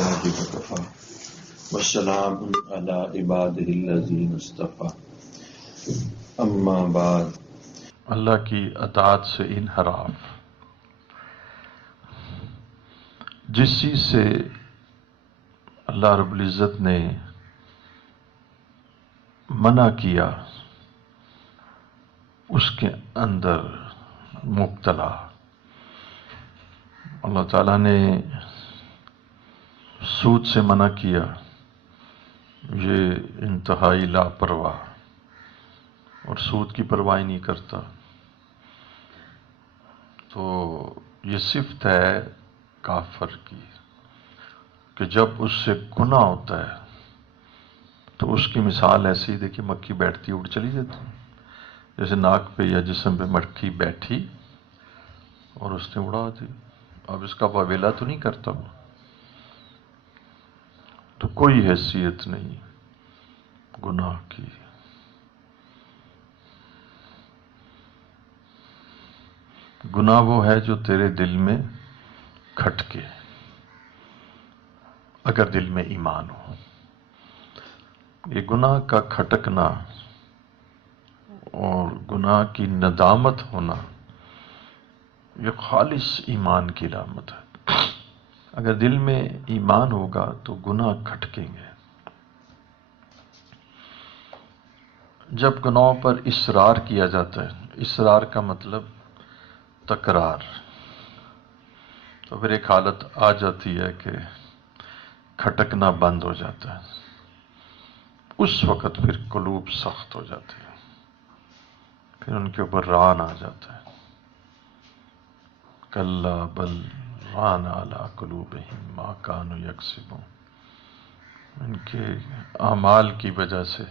بالله وكفى والسلام على عباده الذين اصطفى اما بعد۔ اللہ کی اطاعت سے انحراف، جس چیز سے اللہ رب العزت نے منع کیا اس کے اندر مبتلا۔ اللہ تعالیٰ نے سود سے منع کیا، یہ انتہائی لاپرواہ اور سود کی پرواہ نہیں کرتا، تو یہ صفت ہے کافر کی کہ جب اس سے گناہ ہوتا ہے تو اس کی مثال ایسی ہی دیکھیے، مکھی بیٹھتی اڑ چلی جاتی، جیسے ناک پہ یا جسم پہ مکھی بیٹھی اور اس نے اڑا دی، اب اس کا واویلا تو نہیں کرتا، تو کوئی حیثیت نہیں گناہ کی۔ گناہ وہ ہے جو تیرے دل میں کھٹکے، اگر دل میں ایمان ہو۔ یہ گناہ کا کھٹکنا اور گناہ کی ندامت ہونا یہ خالص ایمان کی علامت ہے۔ اگر دل میں ایمان ہوگا تو گناہ کھٹکیں گے۔ جب گناہوں پر اصرار کیا جاتا ہے، اصرار کا مطلب تکرار، تو پھر ایک حالت آ جاتی ہے کہ کھٹکنا بند ہو جاتا ہے، اس وقت پھر قلوب سخت ہو جاتے ہیں، پھر ان کے اوپر ران آ جاتا ہے، کلا بل ران علی قلوبہم ما کانوا یکسبون۔ ان کے اعمال کی وجہ سے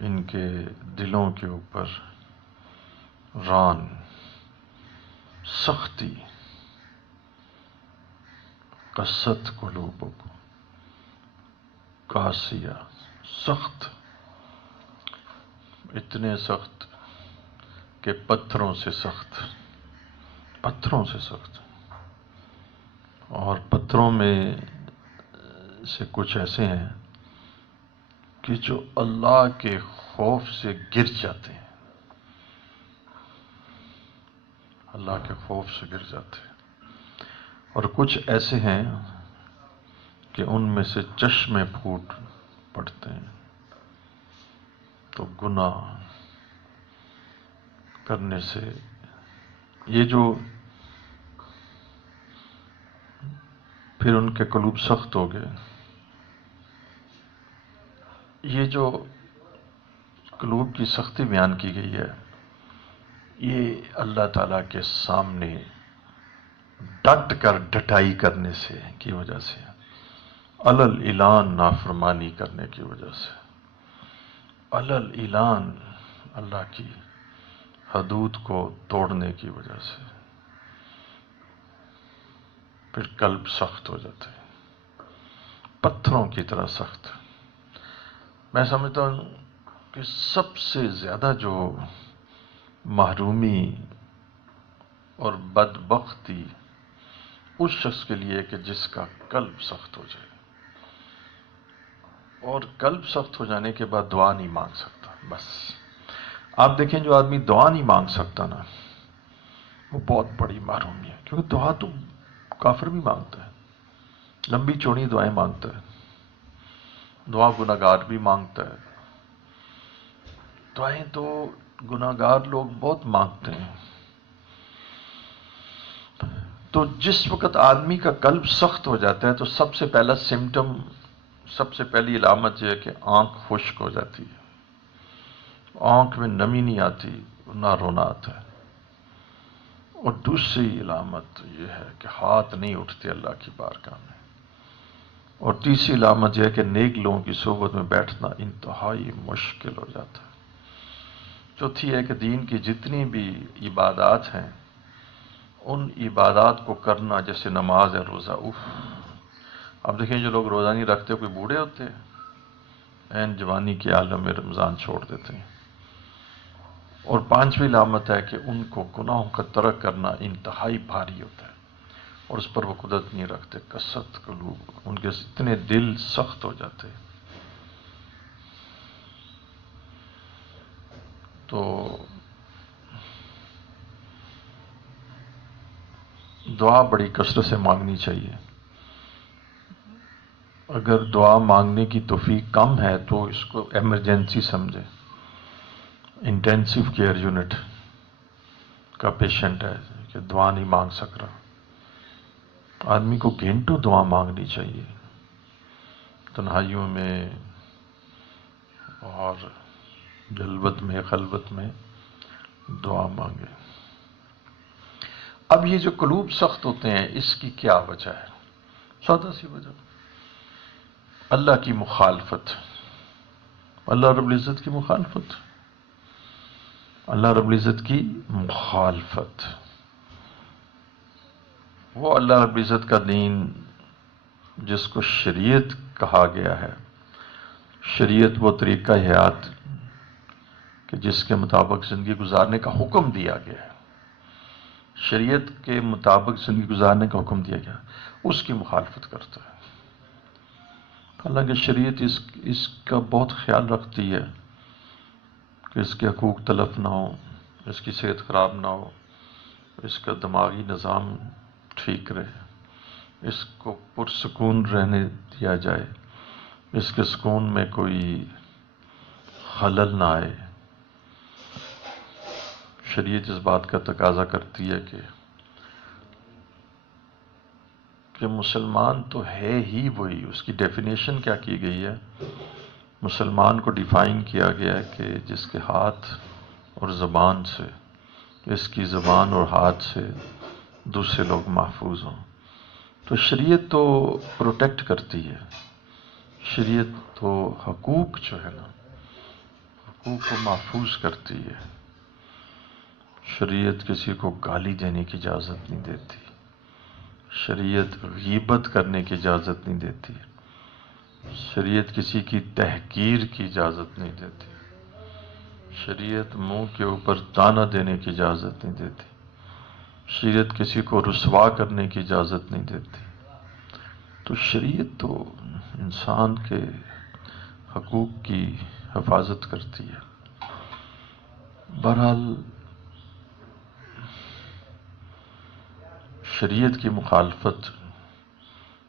ان کے دلوں کے اوپر ران، سختی، قست قلوبکم قاسیہ، سخت، اتنے سخت کہ پتھروں سے سخت، پتھروں سے سخت۔ اور پتھروں میں سے کچھ ایسے ہیں کہ جو اللہ کے خوف سے گر جاتے ہیں، اللہ کے خوف سے گر جاتے ہیں، اور کچھ ایسے ہیں کہ ان میں سے چشمے پھوٹ پڑتے ہیں۔ تو گناہ کرنے سے یہ جو پھر ان کے قلوب سخت ہو گئے، یہ جو قلوب کی سختی بیان کی گئی ہے، یہ اللہ تعالیٰ کے سامنے ڈٹ کر ڈٹائی کرنے سے کی وجہ سے، علل اعلان نافرمانی کرنے کی وجہ سے، علل اعلان اللہ کی حدود کو توڑنے کی وجہ سے، پھر قلب سخت ہو جاتے ہیں، پتھروں کی طرح سخت۔ میں سمجھتا ہوں کہ سب سے زیادہ جو محرومی اور بدبختی اس شخص کے لیے کہ جس کا قلب سخت ہو جائے، اور قلب سخت ہو جانے کے بعد دعا نہیں مانگ سکتا۔ بس آپ دیکھیں، جو آدمی دعا نہیں مانگ سکتا نا، وہ بہت بڑی محرومی ہے، کیونکہ دعا تو کافر بھی مانگتا ہے، لمبی چوڑی دعائیں مانگتا ہے، دعا گناہگار بھی مانگتا ہے، دعائیں تو گناہگار لوگ بہت مانگتے ہیں۔ تو جس وقت آدمی کا قلب سخت ہو جاتا ہے تو سب سے پہلا سمٹم، سب سے پہلی علامت یہ ہے کہ آنکھ خشک ہو جاتی ہے، آنکھ میں نمی نہیں آتی، نہ رونا آتا ہے، اور دوسری علامت یہ ہے کہ ہاتھ نہیں اٹھتے اللہ کی بارگاہ میں، اور تیسری علامت یہ ہے کہ نیک لوگوں کی صحبت میں بیٹھنا انتہائی مشکل ہو جاتا ہے۔ چوتھی ہے کہ دین کی جتنی بھی عبادات ہیں، ان عبادات کو کرنا، جیسے نماز ہے، روزہ، اب دیکھیں جو لوگ روزہ نہیں رکھتے کوئی بوڑھے ہوتے ہیں، عین جوانی کے عالم میں رمضان چھوڑ دیتے ہیں۔ اور پانچویں علامت ہے کہ ان کو گناہوں کا ترک کرنا انتہائی بھاری ہوتا ہے، اور اس پر وہ قدرت نہیں رکھتے. قسط قلوب، ان کے اتنے دل سخت ہو جاتے. تو دعا بڑی کثرت سے مانگنی چاہیے. اگر دعا مانگنے کی توفیق کم ہے تو اس کو ایمرجنسی سمجھے. انٹینسیو کیئر یونٹ کا پیشنٹ ہے کہ دعا نہیں مانگ سک رہا. آدمی کو گھنٹوں دعا مانگنی چاہیے، تنہائیوں میں اور جلوت میں خلوت میں دعا مانگے. اب یہ جو قلوب سخت ہوتے ہیں اس کی کیا وجہ ہے؟ سادہ سی وجہ، اللہ کی مخالفت. اللہ رب العزت کی مخالفت. اللہ رب العزت کی مخالفت. وہ اللہ رب العزت کا دین جس کو شریعت کہا گیا ہے، شریعت وہ طریقہ حیات کہ جس کے مطابق زندگی گزارنے کا حکم دیا گیا ہے، شریعت کے مطابق زندگی گزارنے کا حکم دیا گیا، اس کی مخالفت کرتا ہے. حالانکہ شریعت اس کا بہت خیال رکھتی ہے کہ اس کے حقوق تلف نہ ہو، اس کی صحت خراب نہ ہو، اس کا دماغی نظام ٹھیک رہے، اس کو پرسکون رہنے دیا جائے، اس کے سکون میں کوئی خلل نہ آئے. شریعت اس بات کا تقاضا کرتی ہے کہ مسلمان تو ہے ہی وہی. اس کی ڈیفینیشن کیا کی گئی ہے؟ مسلمان کو ڈیفائن کیا گیا ہے کہ جس کے ہاتھ اور زبان سے، اس کی زبان اور ہاتھ سے دوسرے لوگ محفوظ ہوں. تو شریعت تو پروٹیکٹ کرتی ہے. شریعت تو حقوق جو ہے نا، حقوق کو محفوظ کرتی ہے. شریعت کسی کو گالی دینے کی اجازت نہیں دیتی. شریعت غیبت کرنے کی اجازت نہیں دیتی. شریعت کسی کی تحقیر کی اجازت نہیں دیتی. شریعت منہ کے اوپر تانا دینے کی اجازت نہیں دیتی. شریعت کسی کو رسوا کرنے کی اجازت نہیں دیتی. تو شریعت تو انسان کے حقوق کی حفاظت کرتی ہے. بہرحال شریعت کی مخالفت،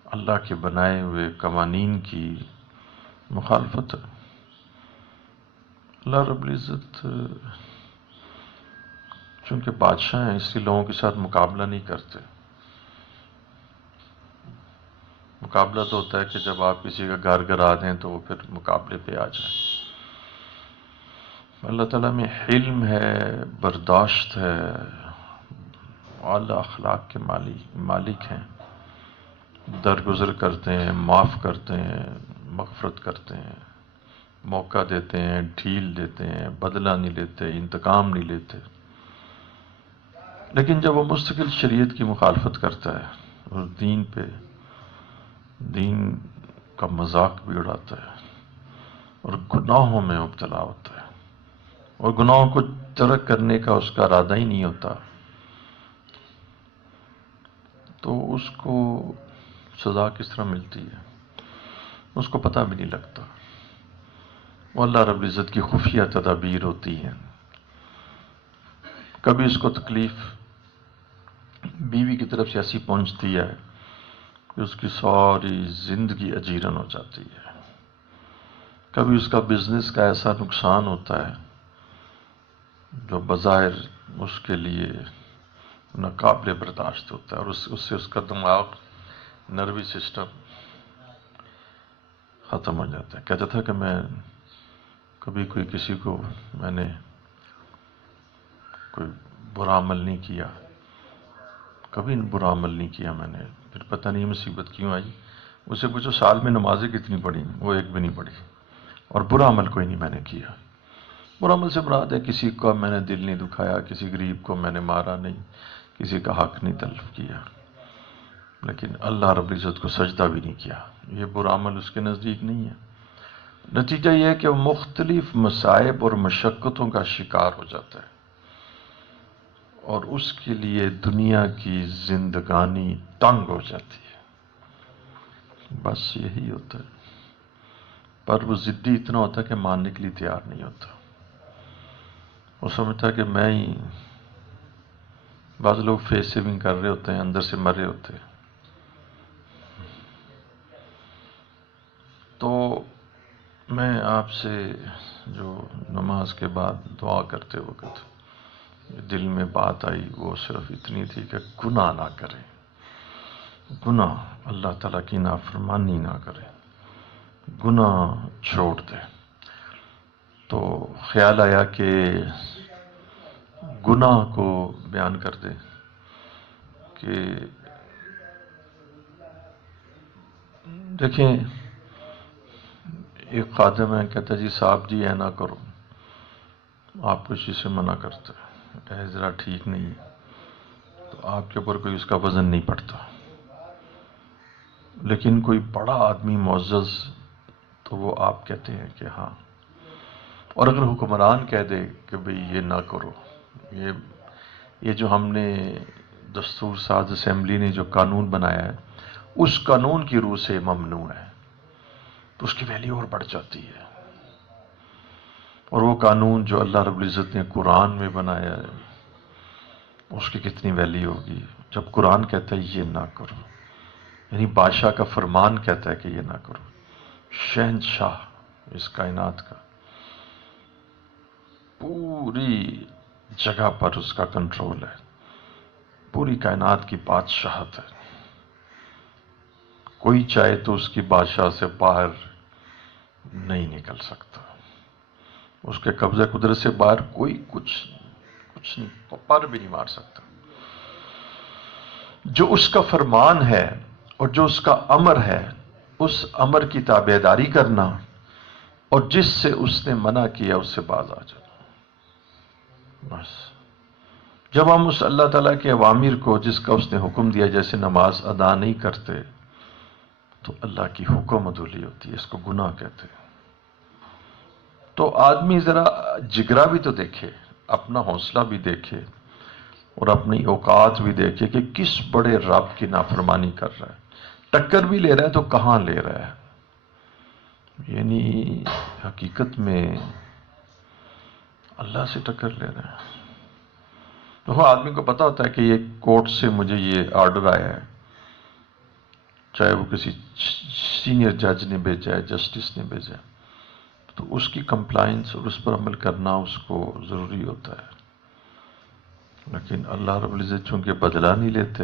اللہ کے بنائے ہوئے قوانین کی مخالفت. اللہ رب العزت چونکہ بادشاہ ہیں اس لیے لوگوں کے ساتھ مقابلہ نہیں کرتے. مقابلہ تو ہوتا ہے کہ جب آپ کسی کا گھر گرا دیں تو وہ پھر مقابلے پہ آ جائیں. اللہ تعالیٰ میں حلم ہے، برداشت ہے، اعلیٰ اخلاق کے مالک ہیں. درگزر کرتے ہیں، معاف کرتے ہیں، مغفرت کرتے ہیں، موقع دیتے ہیں، ڈھیل دیتے ہیں، بدلہ نہیں لیتے، انتقام نہیں لیتے. لیکن جب وہ مستقل شریعت کی مخالفت کرتا ہے اور دین کا مذاق بھی اڑاتا ہے اور گناہوں میں مبتلا ہوتا ہے اور گناہوں کو ترک کرنے کا اس کا ارادہ ہی نہیں ہوتا، تو اس کو سزا کس طرح ملتی ہے اس کو پتہ بھی نہیں لگتا. وہ اللہ رب العزت کی خفیہ تدابیر ہوتی ہیں. کبھی اس کو تکلیف بیوی کی طرف سے ایسی پہنچتی ہے کہ اس کی ساری زندگی اجیرن ہو جاتی ہے. کبھی اس کا بزنس کا ایسا نقصان ہوتا ہے جو بظاہر اس کے لیے ناقابل برداشت ہوتا ہے اور اس سے اس کا دماغ، نروی سسٹم ختم ہو جاتا ہے. کہتا تھا کہ میں کبھی میں نے کوئی برا عمل نہیں کیا، کبھی برا عمل نہیں کیا میں نے. پھر پتہ نہیں مصیبت کیوں آئی. اسے پوچھو سال میں نمازیں کتنی پڑھی؟ وہ ایک بھی نہیں پڑھی. اور برا عمل کوئی نہیں میں نے کیا. برا عمل سے مراد ہے کسی کا میں نے دل نہیں دکھایا، کسی غریب کو میں نے مارا نہیں، کسی کا حق نہیں تلف کیا، لیکن اللہ رب العزت کو سجدہ بھی نہیں کیا. یہ برا عمل اس کے نزدیک نہیں ہے. نتیجہ یہ ہے کہ وہ مختلف مصائب اور مشقتوں کا شکار ہو جاتا ہے اور اس کے لیے دنیا کی زندگانی تنگ ہو جاتی ہے. بس یہی ہوتا ہے. پر وہ ضدی اتنا ہوتا ہے کہ ماننے کے لیے تیار نہیں ہوتا. وہ سمجھتا ہے کہ میں ہی. بعض لوگ فیس سیونگ کر رہے ہوتے ہیں، اندر سے مرے ہوتے ہیں. تو میں آپ سے جو نماز کے بعد دعا کرتے وقت دل میں بات آئی وہ صرف اتنی تھی کہ گناہ نہ کریں. گناہ، اللہ تعالیٰ کی نافرمانی نہ کریں، گناہ چھوڑ دیں. تو خیال آیا کہ گناہ کو بیان کر دیں کہ دیکھیں ایک خادم ہے، کہتا ہے جی صاحب جی اے نہ کرو. آپ کو اسی سے منع کرتے ہیں، ذرا ٹھیک نہیں ہے. تو آپ کے اوپر کوئی اس کا وزن نہیں پڑتا. لیکن کوئی بڑا آدمی معزز تو وہ آپ کہتے ہیں کہ ہاں. اور اگر حکمران کہہ دے کہ بھئی یہ نہ کرو، یہ جو ہم نے دستور ساز اسمبلی نے جو قانون بنایا ہے اس قانون کی روح سے ممنوع ہے، تو اس کی ویلیو اور بڑھ جاتی ہے. اور وہ قانون جو اللہ رب العزت نے قرآن میں بنایا ہے اس کی کتنی ویلیو ہوگی جب قرآن کہتا ہے یہ نہ کرو. یعنی بادشاہ کا فرمان کہتا ہے کہ یہ نہ کرو. شہنشاہ اس کائنات کا، پوری جگہ پر اس کا کنٹرول ہے، پوری کائنات کی بادشاہت ہے. کوئی چاہے تو اس کی بادشاہ سے باہر نہیں نکل سکتا. اس کے قبضہ قدرت سے باہر کوئی کچھ نہیں، پر بھی نہیں مار سکتا. جو اس کا فرمان ہے اور جو اس کا امر ہے اس امر کی تابعداری کرنا، اور جس سے اس نے منع کیا اس سے باز آ جانا. بس جب ہم اس اللہ تعالیٰ کے اوامر کو جس کا اس نے حکم دیا، جیسے نماز ادا نہیں کرتے تو اللہ کی حکم عدولی ہوتی ہے. اس کو گناہ کہتے ہیں. تو آدمی ذرا جگرا بھی تو دیکھے، اپنا حوصلہ بھی دیکھے اور اپنی اوقات بھی دیکھے کہ کس بڑے رب کی نافرمانی کر رہا ہے. ٹکر بھی لے رہا ہے تو کہاں لے رہا ہے. یعنی حقیقت میں اللہ سے ٹکر لے رہا ہے. تو وہ آدمی کو پتا ہوتا ہے کہ یہ کورٹ سے مجھے یہ آرڈر آیا ہے، چاہے وہ کسی سینئر جج نے بھیجا ہے، جسٹس نے بھیجا ہے، تو اس کی کمپلائنس اور اس پر عمل کرنا اس کو ضروری ہوتا ہے. لیکن اللہ رب العزت چونکہ بدلہ نہیں لیتے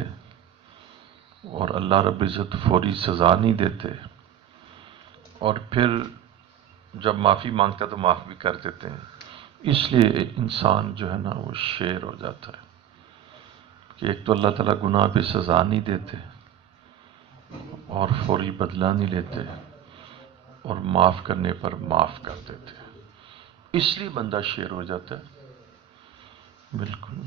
اور اللہ رب العزت فوری سزا نہیں دیتے، اور پھر جب معافی مانگتا تو معاف بھی کر دیتے ہیں. اس لیے انسان جو ہے نا وہ شیر ہو جاتا ہے کہ ایک تو اللہ تعالیٰ گناہ پہ سزا نہیں دیتے اور فوری بدلہ نہیں لیتے اور معاف کرنے پر معاف کر دیتے. اس لیے بندہ شیر ہو جاتا ہے. بالکل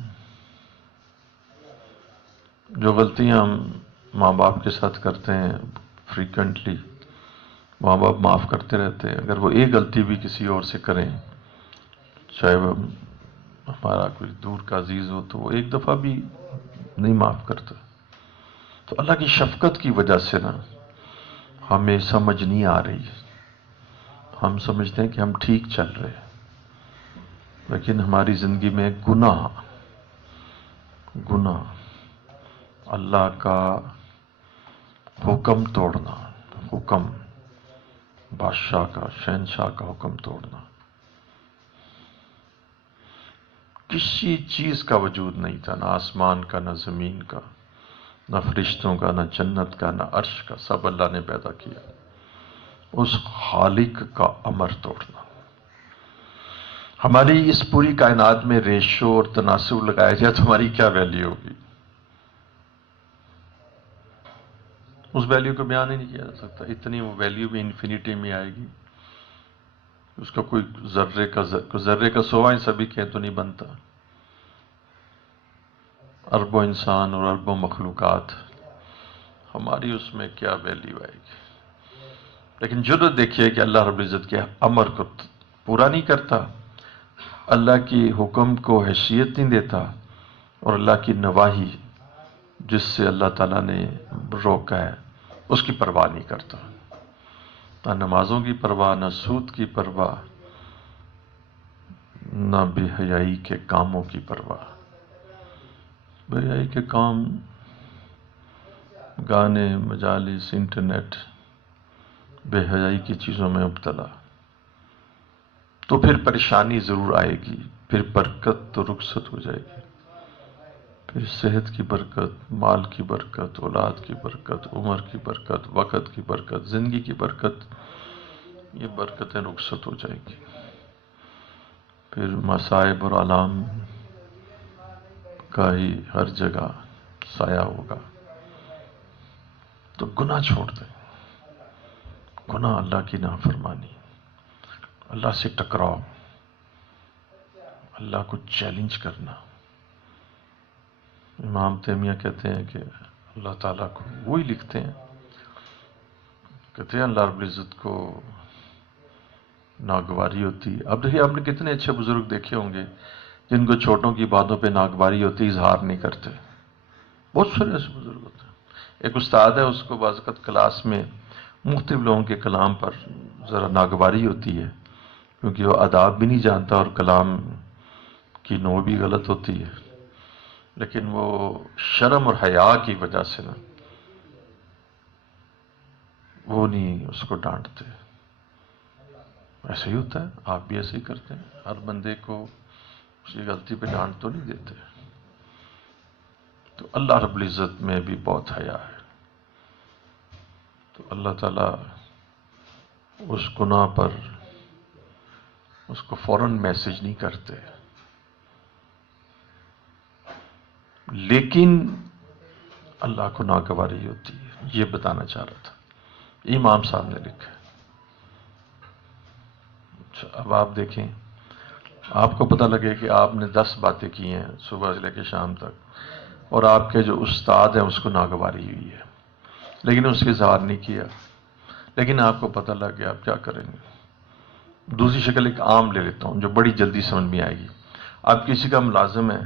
جو غلطیاں ہم ماں باپ کے ساتھ کرتے ہیں فریکوینٹلی، ماں باپ معاف کرتے رہتے ہیں. اگر وہ ایک غلطی بھی کسی اور سے کریں، چاہے وہ ہمارا کوئی دور کا عزیز ہو، تو وہ ایک دفعہ بھی نہیں معاف کرتا. تو اللہ کی شفقت کی وجہ سے نا ہمیں سمجھ نہیں آ رہی. ہم سمجھتے ہیں کہ ہم ٹھیک چل رہے ہیں، لیکن ہماری زندگی میں گناہ اللہ کا حکم توڑنا، حکم بادشاہ کا، شہنشاہ کا حکم توڑنا. کسی چیز کا وجود نہیں تھا، نہ آسمان کا، نہ زمین کا، نہ فرشتوں کا، نہ جنت کا، نہ عرش کا. سب اللہ نے پیدا کیا. اس خالق کا امر توڑنا. ہماری اس پوری کائنات میں ریشو اور تناسب لگایا جائے تو ہماری کیا ویلیو ہوگی؟ اس ویلیو کو بیان ہی نہیں کیا جا سکتا. اتنی وہ ویلیو بھی انفینٹی میں آئے گی. اس کا کوئی ذرے کا 100واں بھی کہیں تو نہیں بنتا. اربوں انسان اور اربوں مخلوقات، ہماری اس میں کیا ویلیو آئے گی؟ لیکن جرت دیکھیے کہ اللہ رب العزت کے امر کو پورا نہیں کرتا، اللہ کی حکم کو حیثیت نہیں دیتا، اور اللہ کی نواہی جس سے اللہ تعالیٰ نے روکا ہے اس کی پرواہ نہیں کرتا، نہ نمازوں کی پرواہ، نہ سود کی پرواہ، نہ بے حیائی کے کاموں کی پرواہ۔ بے حیائی کے کام، گانے، مجالس، انٹرنیٹ، بے حیائی کی چیزوں میں مبتلا، تو پھر پریشانی ضرور آئے گی، پھر برکت تو رخصت ہو جائے گی، پھر صحت کی برکت، مال کی برکت، اولاد کی برکت، عمر کی برکت، وقت کی برکت، زندگی کی برکت، یہ برکتیں رخصت ہو جائے گی، پھر مصائب اور آلام کا ہی ہر جگہ سایہ ہوگا۔ تو گناہ چھوڑ دیں، گناہ اللہ کی نافرمانی، اللہ سے ٹکراؤ، اللہ کو چیلنج کرنا۔ امام تیمیہ کہتے ہیں کہ اللہ تعالیٰ کو وہی لکھتے ہیں، کہتے ہیں اللہ رب العزت کو ناگواری ہوتی ہے۔ اب دیکھیے، آپ نے کتنے اچھے بزرگ دیکھے ہوں گے جن کو چھوٹوں کی باتوں پہ ناگواری ہوتی، اظہار نہیں کرتے۔ بہت سارے ایسے بزرگ ہوتے ہیں۔ ایک استاد ہے، اس کو بعض اوقات کلاس میں مختلف لوگوں کے کلام پر ذرا ناگواری ہوتی ہے، کیونکہ وہ آداب بھی نہیں جانتا اور کلام کی نوع بھی غلط ہوتی ہے، لیکن وہ شرم اور حیا کی وجہ سے نا وہ نہیں اس کو ڈانٹتے۔ ایسے ہی ہوتا ہے، آپ بھی ایسے ہی کرتے ہیں، ہر بندے کو اس کی غلطی پہ ڈانٹ تو نہیں دیتے۔ تو اللہ رب العزت میں بھی بہت حیا ہے، تو اللہ تعالیٰ اس گناہ پر اس کو فوراً میسج نہیں کرتے، لیکن اللہ کو ناگواری ہوتی ہے۔ یہ بتانا چاہ رہا تھا، امام صاحب نے لکھا۔ اچھا، اب آپ دیکھیں، آپ کو پتہ لگے کہ آپ نے 10 باتیں کی ہیں صبح سے لے کے شام تک، اور آپ کے جو استاد ہیں اس کو ناگواری ہوئی ہے، لیکن اس کے اظہار نہیں کیا، لیکن آپ کو پتہ لگ گیا، آپ کیا کریں گے؟ دوسری شکل ایک عام لے لیتا ہوں جو بڑی جلدی سمجھ میں آئے گی۔ آپ کسی کا ملازم ہے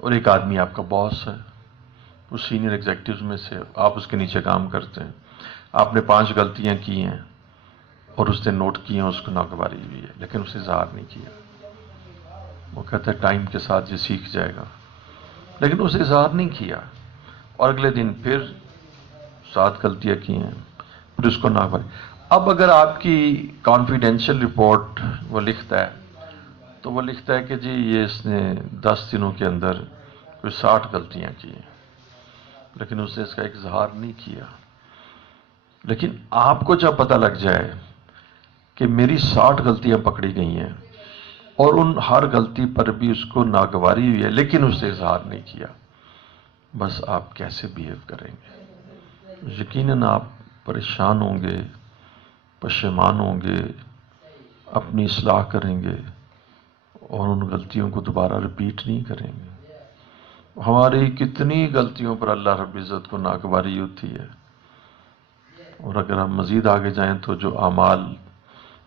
اور ایک آدمی آپ کا باس ہے، وہ سینئر ایگزیکٹوز میں سے، آپ اس کے نیچے کام کرتے ہیں، آپ نے 5 غلطیاں کی ہیں اور اس نے نوٹ کی ہیں، اس کو ناگواری ہوئی ہے، لیکن اسے اظہار نہیں کیا۔ وہ کہتا ہے ٹائم کے ساتھ یہ سیکھ جائے گا، لیکن اسے اظہار نہیں کیا، اور اگلے دن پھر 7 غلطیاں کی ہیں، پھر اس کو ناگواری۔ اب اگر آپ کی کانفیڈینشیل رپورٹ وہ لکھتا ہے، تو وہ لکھتا ہے کہ جی یہ اس نے 10 دنوں کے اندر کوئی 60 غلطیاں کی ہیں، لیکن اس نے اس کا ایک اظہار نہیں کیا۔ لیکن آپ کو جب پتہ لگ جائے کہ میری 60 غلطیاں پکڑی گئی ہیں اور ان ہر غلطی پر بھی اس کو ناگواری ہوئی ہے، لیکن اس نے اظہار نہیں کیا، بس آپ کیسے بیہیو کریں گے؟ یقیناً آپ پریشان ہوں گے، پشیمان ہوں گے، اپنی اصلاح کریں گے اور ان غلطیوں کو دوبارہ ریپیٹ نہیں کریں گے۔ ہماری کتنی غلطیوں پر اللہ رب العزت کو ناگواری ہوتی ہے، اور اگر ہم مزید آگے جائیں تو جو اعمال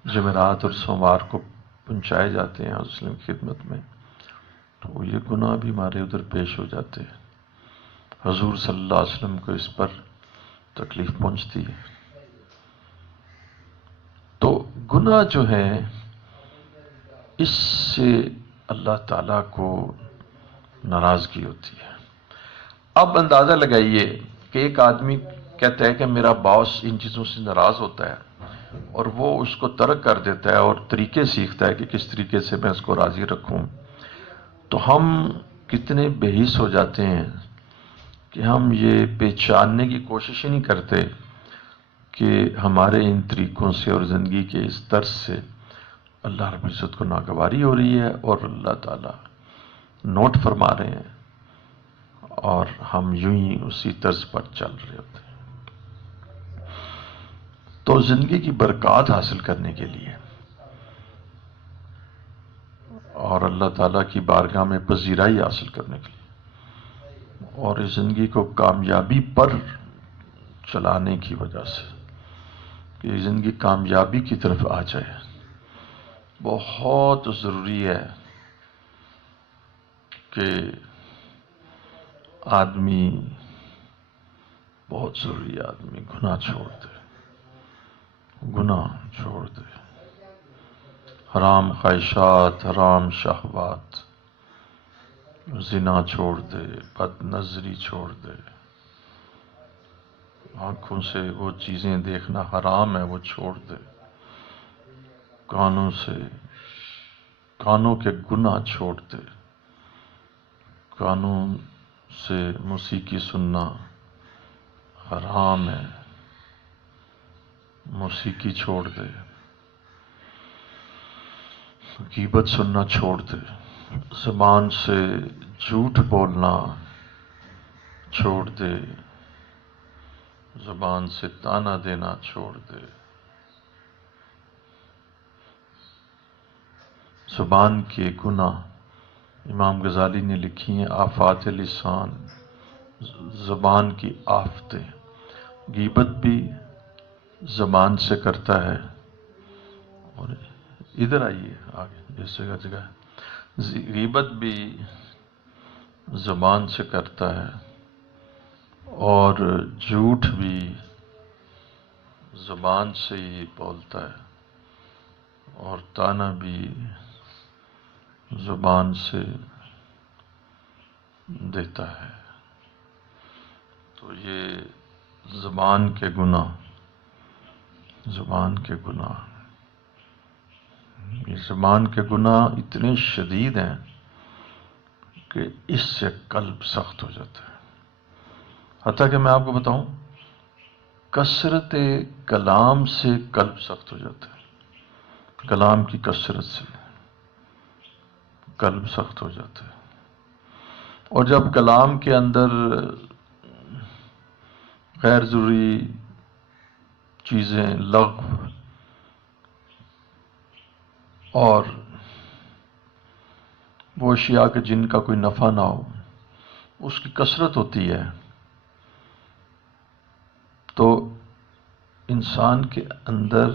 جمعرات اور سوموار کو پہنچائے جاتے ہیں مسلم کی خدمت میں، تو یہ گناہ بھی ہمارے ادھر پیش ہو جاتے ہیں۔ حضور صلی اللہ علیہ وسلم کو اس پر تکلیف پہنچتی ہے۔ تو گناہ جو ہے، اس سے اللہ تعالیٰ کو ناراضگی ہوتی ہے۔ اب اندازہ لگائیے کہ ایک آدمی کہتا ہے کہ میرا باس ان چیزوں سے ناراض ہوتا ہے، اور وہ اس کو ترک کر دیتا ہے اور طریقے سیکھتا ہے کہ کس طریقے سے میں اس کو راضی رکھوں، تو ہم کتنے بے حس ہو جاتے ہیں کہ ہم یہ پہچاننے کی کوشش ہی نہیں کرتے کہ ہمارے ان طریقوں سے اور زندگی کے اس طرز سے اللہ رب العزت کو ناگواری ہو رہی ہے، اور اللہ تعالیٰ نوٹ فرما رہے ہیں، اور ہم یوں ہی اسی طرز پر چل رہے ہوتے ہیں۔ تو زندگی کی برکات حاصل کرنے کے لیے اور اللہ تعالیٰ کی بارگاہ میں پذیرائی حاصل کرنے کے لیے، اور اس زندگی کو کامیابی پر چلانے کی وجہ سے، کہ یہ زندگی کامیابی کی طرف آ جائے، بہت ضروری ہے کہ آدمی بہت ضروری آدمی گناہ چھوڑ دے، گناہ چھوڑ دے، حرام خواہشات، حرام شہوات، زنا چھوڑ دے، بد نظری چھوڑ دے، آنکھوں سے وہ چیزیں دیکھنا حرام ہے وہ چھوڑ دے، کانوں کے گناہ چھوڑ دے، کانوں سے موسیقی سننا حرام ہے، موسیقی چھوڑ دے، غیبت سننا چھوڑ دے، زبان سے جھوٹ بولنا چھوڑ دے، زبان سے طعنہ دینا چھوڑ دے، زبان کے گناہ امام غزالی نے لکھی ہیں آفات لسان، زبان کی آفتیں۔ غیبت بھی زبان سے کرتا ہے، اور ادھر آئیے آگے اس جگہ غیبت بھی زبان سے کرتا ہے، اور جھوٹ بھی زبان سے ہی بولتا ہے، اور طعنہ بھی زبان سے دیتا ہے۔ تو یہ زبان کے گناہ، زبان کے گناہ، یہ زبان کے گناہ اتنے شدید ہیں کہ اس سے قلب سخت ہو جاتا ہے۔ حتیٰ کہ میں آپ کو بتاؤں، کثرت کلام سے قلب سخت ہو جاتا ہے، کلام کی کثرت سے قلب سخت ہو جاتا ہے۔ اور جب کلام کے اندر غیر ضروری چیزیں، لغو اور وہ اشیاء کہ جن کا کوئی نفع نہ ہو، اس کی کثرت ہوتی ہے، تو انسان کے اندر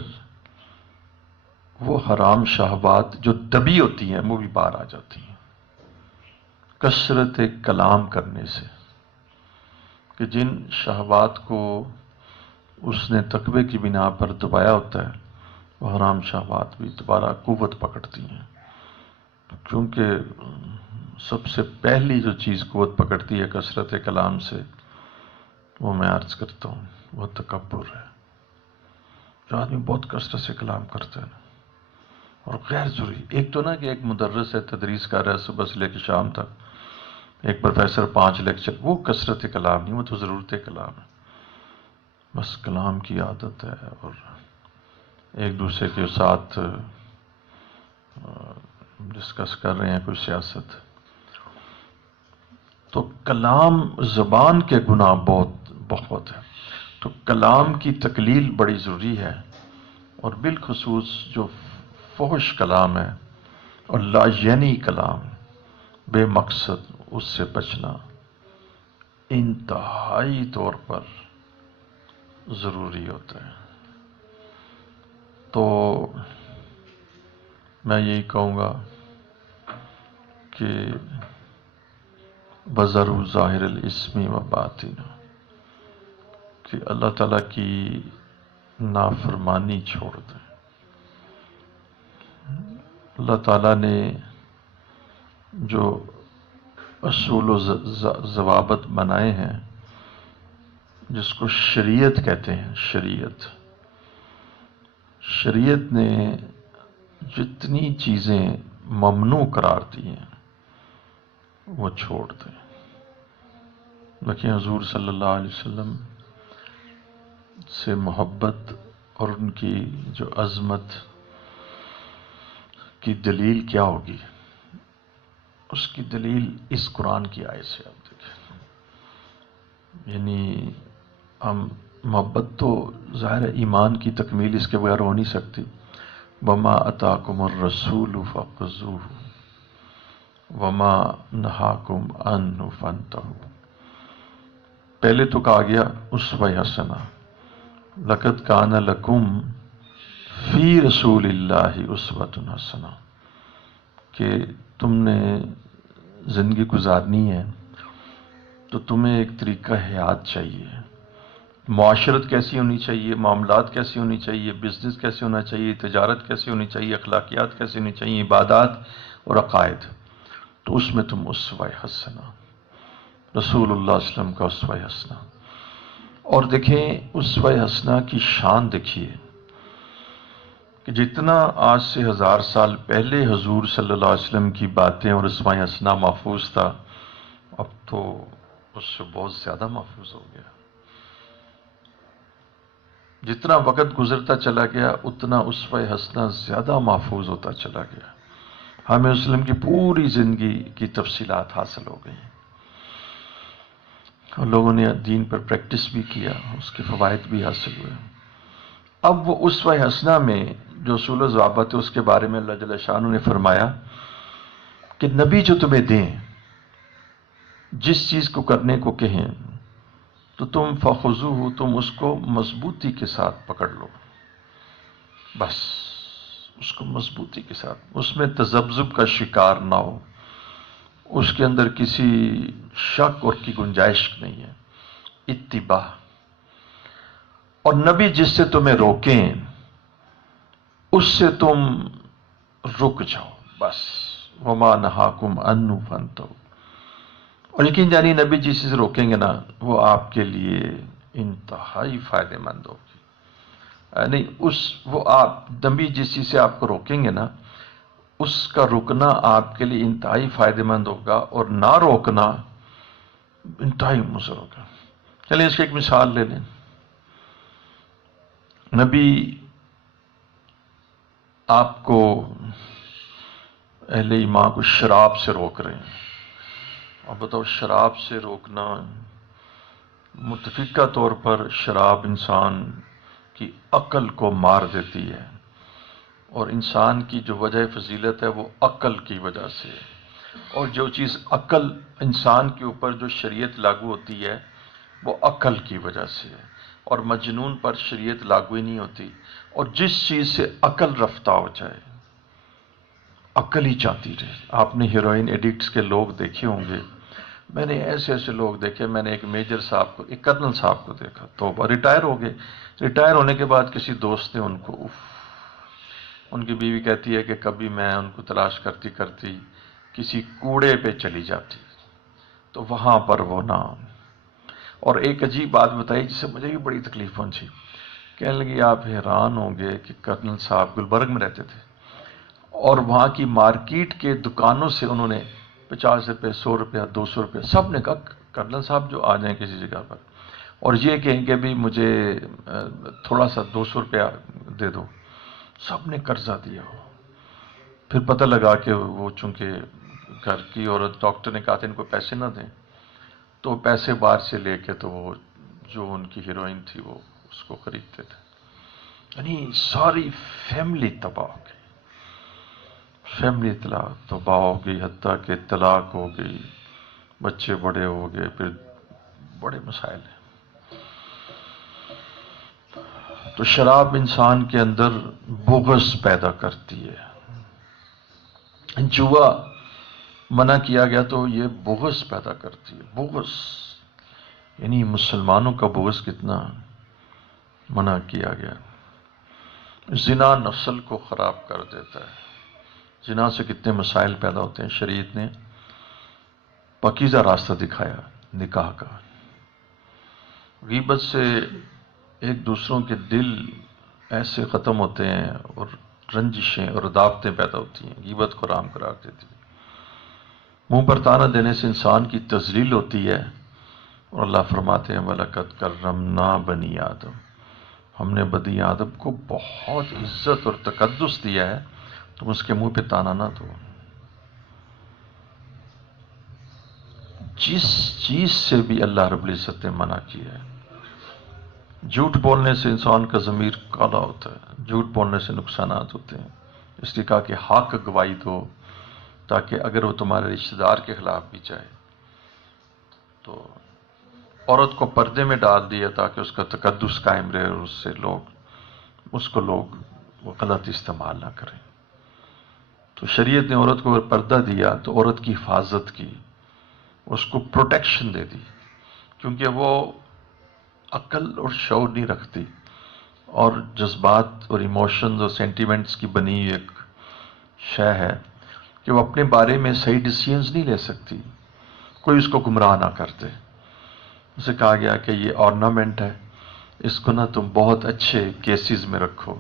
وہ حرام شہوات جو دبی ہوتی ہیں وہ بھی باہر آ جاتی ہیں، کثرت کلام کرنے سے، کہ جن شہوات کو اس نے تقوی کی بنا پر دبایا ہوتا ہے، وہ حرام شہوات بھی دوبارہ قوت پکڑتی ہیں، کیونکہ سب سے پہلی جو چیز قوت پکڑتی ہے کثرت کلام سے، وہ میں عرض کرتا ہوں وہ تکبر ہے۔ جو آدمی بہت کثرت سے کلام کرتا ہے نا، اور غیر ضروری، ایک تو نا کہ ایک مدرس ہے تدریس کر رہا ہے صبح سے لے کے شام تک، ایک پروفیسر 5 لیکچر، وہ کثرت کلام نہیں، وہ تو ضرورت کلام ہے، بس کلام کی عادت ہے، اور ایک دوسرے کے ساتھ ڈسکس کر رہے ہیں کوئی سیاست۔ تو کلام، زبان کے گناہ بہت ہے، تو کلام کی تقلیل بڑی ضروری ہے، اور بالخصوص جو فحش کلام ہے اور لاجینی کلام، بے مقصد، اس سے بچنا انتہائی طور پر ضروری ہوتا ہے۔ تو میں یہی کہوں گا کہ بذروا ظاہر الاسم و باطن، کہ اللہ تعالیٰ کی نافرمانی چھوڑ دیں۔ اللہ تعالیٰ نے جو اصول و ضوابط بنائے ہیں، جس کو شریعت کہتے ہیں، شریعت نے جتنی چیزیں ممنوع قرار دی ہیں وہ چھوڑ دیں۔ لیکن حضور صلی اللہ علیہ وسلم سے محبت اور ان کی جو عظمت کی دلیل کیا ہوگی، اس کی دلیل اس قرآن کی آیت سے آپ دیکھیں۔ یعنی ہم محبت تو ظاہر ایمان کی تکمیل اس کے بغیر ہو نہیں سکتی۔ وما اتاکم الرسول فخذوہ وما نہاکم عنہ فانتہوا، پہلے تو کہا گیا اسوہ حسنہ، لقد کان لکم فی رسول اللہ اسوۃ حسنہ، کہ تم نے زندگی گزارنی ہے تو تمہیں ایک طریقہ حیات چاہیے. معاشرت کیسی ہونی چاہیے، معاملات کیسی ہونی چاہیے، بزنس کیسے ہونا چاہیے، تجارت کیسی ہونی چاہیے، اخلاقیات کیسی ہونی چاہیے، عبادات اور عقائد. تو اس میں تم اسوہ حسنہ، رسول اللہ صلی اللہ علیہ وسلم کا اسوہ حسنہ. اور دیکھیں اسوہ حسنہ کی شان دیکھیے کہ جتنا آج سے 1000 سال پہلے حضور صلی اللہ علیہ وسلم کی باتیں اور اسوہ حسنہ محفوظ تھا، اب تو اس سے بہت زیادہ محفوظ ہو گیا. جتنا وقت گزرتا چلا گیا اتنا اسوہ حسنہ زیادہ محفوظ ہوتا چلا گیا. ہمیں وسلم کی پوری زندگی کی تفصیلات حاصل ہو گئی اور لوگوں نے دین پر پریکٹس بھی کیا، اس کے فوائد بھی حاصل ہوئے. اب وہ اسوہ حسنہ میں جو اصول و ضوابط ہے اس کے بارے میں اللہ جل شانہ نے فرمایا کہ نبی جو تمہیں دیں، جس چیز کو کرنے کو کہیں تو تم فخذوہ، تم اس کو مضبوطی کے ساتھ پکڑ لو. بس اس کو مضبوطی کے ساتھ، اس میں تذبذب کا شکار نہ ہو، اس کے اندر کسی شک اور کی گنجائش نہیں ہے. اتباع. اور نبی جس سے تمہیں روکیں اس سے تم رک جاؤ. بس وما نہاکم عنہ فانتہوا. اور یقین جانی نبی جس سے روکیں گے نا وہ آپ کے لیے انتہائی فائدہ مند ہوگی. نہیں وہ آپ نبی جس چیز سے آپ کو روکیں گے نا اس کا رکنا آپ کے لیے انتہائی فائدہ مند ہوگا، اور نہ روکنا انتہائی مضر ہوگا. چلیے اس کی ایک مثال لے لیں. نبی آپ کو، اہل ایمان کو شراب سے روک رہے ہیں. اب بتاؤ، شراب سے روکنا، متفقہ طور پر شراب انسان کی عقل کو مار دیتی ہے، اور انسان کی جو وجہ فضیلت ہے وہ عقل کی وجہ سے ہے. اور جو چیز عقل انسان کے اوپر جو شریعت لاگو ہوتی ہے وہ عقل کی وجہ سے ہے، اور مجنون پر شریعت لاگو ہی نہیں ہوتی. اور جس چیز سے عقل رفتہ ہو جائے، عقل ہی چاہتی رہے. آپ نے ہیروئن ایڈکٹس کے لوگ دیکھے ہوں گے. میں نے ایسے ایسے لوگ دیکھے. میں نے ایک میجر صاحب کو، ایک کرنل صاحب کو دیکھا، تو وہ ریٹائر ہو گئے. ریٹائر ہونے کے بعد کسی دوست نے ان کو، ان کی بیوی کہتی ہے کہ کبھی میں ان کو تلاش کرتی کرتی کسی کوڑے پہ چلی جاتی تو وہاں پر وہ نام. اور ایک عجیب بات بتائی جس سے مجھے بھی بڑی تکلیف پہنچی. کہنے لگی آپ حیران ہوں گے کہ کرنل صاحب گلبرگ میں رہتے تھے، اور وہاں کی مارکیٹ کے دکانوں سے انہوں نے 50 روپے، 100 روپیہ، 200 روپے، سب نے کہا کرنل صاحب جو آ جائیں کسی جگہ پر اور یہ کہیں کہ بھی مجھے تھوڑا سا 200 روپیہ دے دو، سب نے قرضہ دیا. پھر پتہ لگا کہ وہ چونکہ گھر کی عورت، ڈاکٹر نے کہا تھا ان کو پیسے نہ دیں، تو پیسے باہر سے لے کے تو وہ جو ان کی ہیروئن تھی وہ اس کو خریدتے تھے. یعنی ساری فیملی تباہ ہو گئی، فیملی تباہ ہو گئی، حتیٰ کہ طلاق ہو گئی، بچے بڑے ہو گئے، پھر بڑے مسائل ہیں. تو شراب انسان کے اندر بغض پیدا کرتی ہے. جوا منع کیا گیا تو یہ بغض پیدا کرتی ہے. بغض یعنی مسلمانوں کا بغض کتنا منع کیا گیا. زنا نسل کو خراب کر دیتا ہے. زنا سے کتنے مسائل پیدا ہوتے ہیں. شریعت نے پاکیزہ راستہ دکھایا نکاح کا. غیبت سے ایک دوسروں کے دل ایسے ختم ہوتے ہیں اور رنجشیں اور عداوتیں پیدا ہوتی ہیں. غیبت کو حرام قرار دیتی ہے. منہ پر تانا دینے سے انسان کی تذلیل ہوتی ہے، اور اللہ فرماتے ہیں وَلَقَدْ كَرَّمْنَا بَنِي آدم، ہم نے بنی آدم کو بہت عزت اور تقدس دیا ہے، تم اس کے منہ پہ تانا نہ دو. جس چیز سے بھی اللہ رب العزت نے منع کیا ہے. جھوٹ بولنے سے انسان کا ضمیر کالا ہوتا ہے، جھوٹ بولنے سے نقصانات ہوتے ہیں. اس لیے کہا کہ حق گواہی دو، تاکہ اگر وہ تمہارے رشتہ دار کے خلاف بھی جائے تو عورت کو پردے میں ڈال دیا تاکہ اس کا تقدس قائم رہے اور اس کو لوگ وہ غلط استعمال نہ کریں. تو شریعت نے عورت کو اگر پردہ دیا تو عورت کی حفاظت کی، اس کو پروٹیکشن دے دی. کیونکہ وہ عقل اور شعور نہیں رکھتی اور جذبات اور ایموشنز اور سینٹیمنٹس کی بنی ہوئی ایک شے ہے کہ وہ اپنے بارے میں صحیح ڈیسیژنز نہیں لے سکتی، کوئی اس کو گمراہ نہ کرتے۔ اسے کہا گیا کہ یہ آرنامنٹ ہے، اس کو نہ تم بہت اچھے کیسز میں رکھو،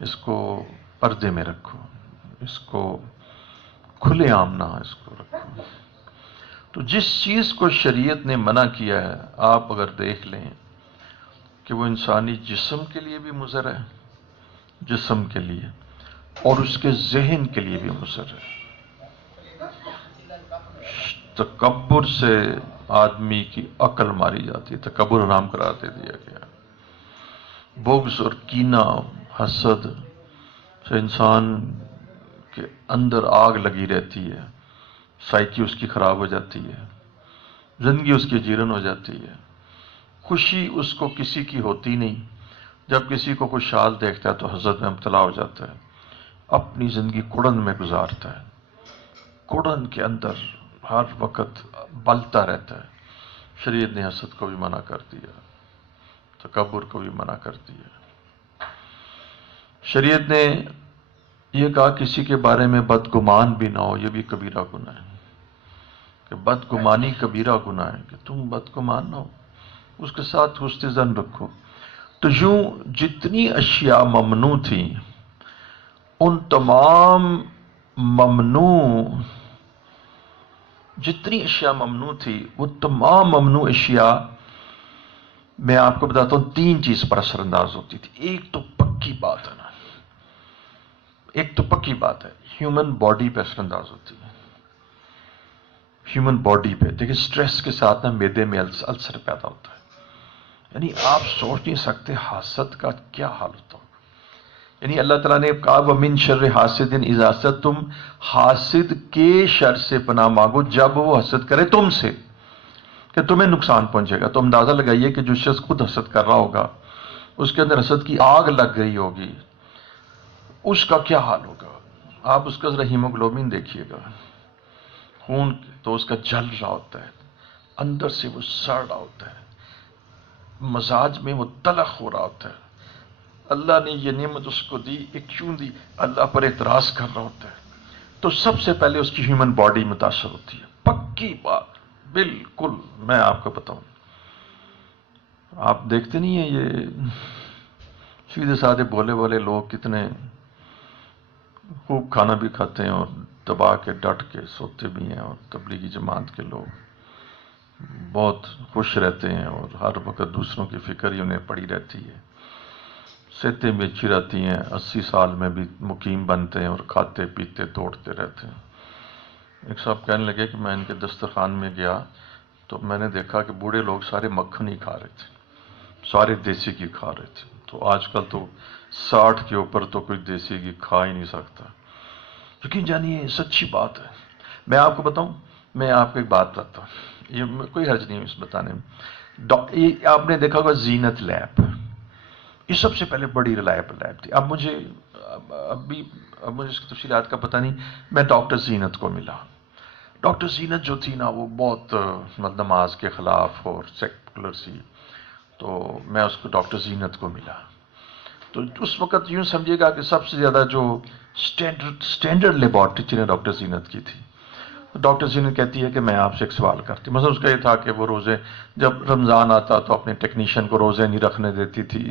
اس کو پردے میں رکھو، اس کو کھلے عام نہ اس کو رکھو۔ تو جس چیز کو شریعت نے منع کیا ہے، آپ اگر دیکھ لیں کہ وہ انسانی جسم کے لیے بھی مضر ہے، جسم کے لیے، اور اس کے ذہن کے لیے بھی مضر ہے۔ تکبر سے آدمی کی عقل ماری جاتی ہے، تکبر حرام قرار دے دیا گیا۔ بغض اور کینہ، حسد سے انسان کے اندر آگ لگی رہتی ہے، سائیکی اس کی خراب ہو جاتی ہے، زندگی اس کی جیرن ہو جاتی ہے، خوشی اس کو کسی کی ہوتی نہیں، جب کسی کو خوشحال دیکھتا ہے تو حسد میں مبتلا ہو جاتا ہے، اپنی زندگی کڑن میں گزارتا ہے، کڑن کے اندر ہر وقت بلتا رہتا ہے۔ شریعت نے حسد کو بھی منع کر دیا، تکبر کو بھی منع کر دیا۔ شریعت نے یہ کہا کسی کے بارے میں بدگمان بھی نہ ہو، یہ بھی کبیرہ گناہ ہے، کہ بدگمانی کبیرہ گناہ ہے، کہ تم بدگمان نہ ہو، اس کے ساتھ حسن ظن رکھو۔ تو یوں جتنی اشیاء ممنوع تھیں، ان تمام ممنوع جتنی اشیاء ممنوع تھی، وہ تمام ممنوع اشیاء میں آپ کو بتاتا ہوں تین چیز پر اثر انداز ہوتی تھی۔ ایک تو پکی بات ہے نا، ایک تو پکی بات ہے، ہیومن باڈی پہ اثر انداز ہوتی ہے، ہیومن باڈی پہ۔ دیکھیں سٹریس کے ساتھ نا معدے میں السر پیدا ہوتا ہے، یعنی آپ سوچ نہیں سکتے حسد کا کیا حال ہوتا ہوگا۔ یعنی اللہ تعالیٰ نے کہا وَمِن شَرِّ حَاسِدٍ إِذَا حَسَدْ، تم حاسد کے شر سے پناہ مانگو جب وہ حسد کرے تم سے، کہ تمہیں نقصان پہنچے گا۔ تو اندازہ لگائیے کہ جو شخص خود حسد کر رہا ہوگا، اس کے اندر حسد کی آگ لگ گئی ہوگی، اس کا کیا حال ہوگا۔ آپ اس کا ذرا ہیموگلوبن دیکھیے گا، خون تو اس کا جل رہا ہوتا ہے، اندر سے وہ سڑ رہا ہوتا ہے، مزاج میں وہ تلخ ہو رہا ہوتا ہے۔ اللہ نے یہ نعمت اس کو دی، یہ کیوں دی؟ اللہ پر اعتراض کر رہا ہوتا ہے۔ تو سب سے پہلے اس کی ہیومن باڈی متاثر ہوتی ہے، پکی بات، بالکل۔ میں آپ کو بتاؤں، آپ دیکھتے نہیں ہیں یہ سیدھے سادے بولے والے لوگ کتنے خوب کھانا بھی کھاتے ہیں اور دبا کے ڈٹ کے سوتے بھی ہیں، اور تبلیغی جماعت کے لوگ بہت خوش رہتے ہیں اور ہر وقت دوسروں کی فکر ہی انہیں پڑی رہتی ہے، صحتیں بھی اچھی رہتی ہیں، 80 سال میں بھی مقیم بنتے ہیں اور کھاتے پیتے دوڑتے رہتے ہیں۔ ایک صاحب کہنے لگے کہ میں ان کے دسترخوان میں گیا تو میں نے دیکھا کہ بوڑھے لوگ سارے مکھن ہی کھا رہے تھے، سارے دیسی گھی کھا رہے تھے۔ تو آج کل تو 60 کے اوپر تو کوئی دیسی گھی کھا ہی نہیں سکتا۔ یقین جانیے سچی بات ہے۔ میں آپ کو بتاؤں، میں آپ کو ایک بات بتاتا ہوں، یہ کوئی حرج نہیں اس بتانے میں۔ یہ آپ نے دیکھا ہوگا زینت لیب، یہ سب سے پہلے بڑی ریلائبل لیب تھی۔ اب مجھے اس کی تفصیلات کا پتہ نہیں۔ میں ڈاکٹر زینت کو ملا۔ ڈاکٹر زینت جو تھی نا وہ بہت نماز کے خلاف اور سیکولر سی، تو میں اس کو ڈاکٹر زینت کو ملا۔ تو اس وقت یوں سمجھے گا کہ سب سے زیادہ جو سٹینڈرڈ لیبارٹری تھی نے ڈاکٹر زینت کی تھی۔ ڈاکٹر زینت کہتی ہے کہ میں آپ سے ایک سوال کرتی ہوں۔ مثلا اس کا یہ تھا کہ وہ روزے، جب رمضان آتا تو اپنے ٹیکنیشین کو روزے نہیں رکھنے دیتی تھی،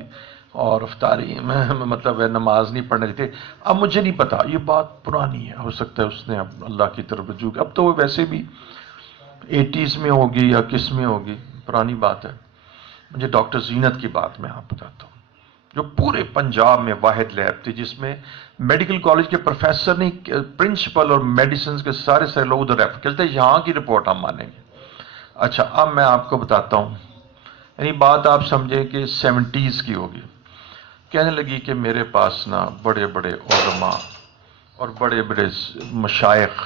اور افطاری میں مطلب نماز نہیں پڑھنے دیتی۔ اب مجھے نہیں پتا، یہ بات پرانی ہے، ہو سکتا ہے اس نے اب اللہ کی طرف رجوع کیا، اب تو وہ ویسے بھی 80s میں ہوگی یا کس میں ہوگی، پرانی بات ہے۔ مجھے ڈاکٹر زینت کی بات میں آپ بتاتا ہوں، جو پورے پنجاب میں واحد لیب تھی جس میں میڈیکل کالج کے پروفیسر نہیں، پرنسپل اور میڈیسنز کے سارے لوگ ادھر ریفر کرتے ہیں، یہاں کی رپورٹ ہم مانیں گے۔ اچھا اب میں آپ کو بتاتا ہوں، یعنی بات آپ سمجھیں کہ 70s کی ہوگی۔ کہنے لگی کہ میرے پاس نا بڑے بڑے علماء اور بڑے بڑے مشائخ،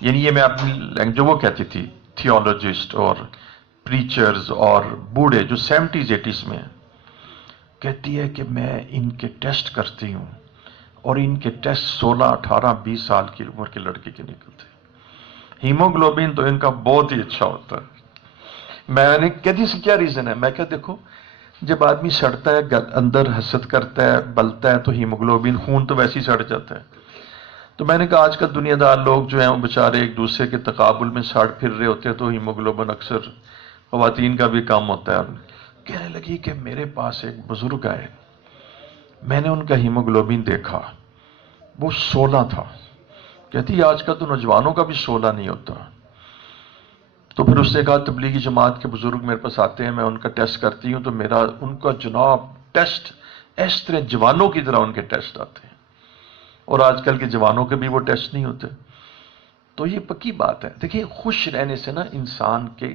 یعنی یہ میں اپنی لینگویج جو وہ کہتی تھی تھیولوجسٹ اور پریچرز اور بوڑھے جو 70s 80s میں ہیں، کہتی ہے کہ میں ان کے ٹیسٹ کرتی ہوں اور ان کے ٹیسٹ 16 18 20 سال کی عمر کے لڑکے کے نکلتے ہیں۔ ہیموگلوبن تو ان کا بہت ہی اچھا ہوتا ہے، میں نے کہتی اس کیا ریزن ہے؟ میں کہا دیکھو، جب آدمی سڑتا ہے اندر حسد کرتا ہے بلتا ہے تو ہیموگلوبن خون تو ویسے ہی سڑ جاتا ہے. تو میں نے کہا آج کل دنیا دار لوگ جو ہیں وہ بیچارے ایک دوسرے کے تقابل میں سڑ پھر رہے ہوتے ہیں، تو ہیموگلوبن اکثر خواتین کا بھی کام ہوتا ہے. کہنے لگی کہ میرے پاس ایک بزرگ آئے، میں نے ان کا ہیموگلوبن دیکھا، وہ 16 تھا. کہتی آج کل تو نوجوانوں کا بھی 16 نہیں ہوتا. تو پھر اس نے کہا تبلیغی جماعت کے بزرگ میرے پاس آتے ہیں، میں ان کا ٹیسٹ کرتی ہوں تو میرا ان کا جناب ٹیسٹ اس طرح جوانوں کی طرح ان کے ٹیسٹ آتے ہیں، اور آج کل کے جوانوں کے بھی وہ ٹیسٹ نہیں ہوتے. تو یہ پکی بات ہے. دیکھیے خوش رہنے سے نا انسان کے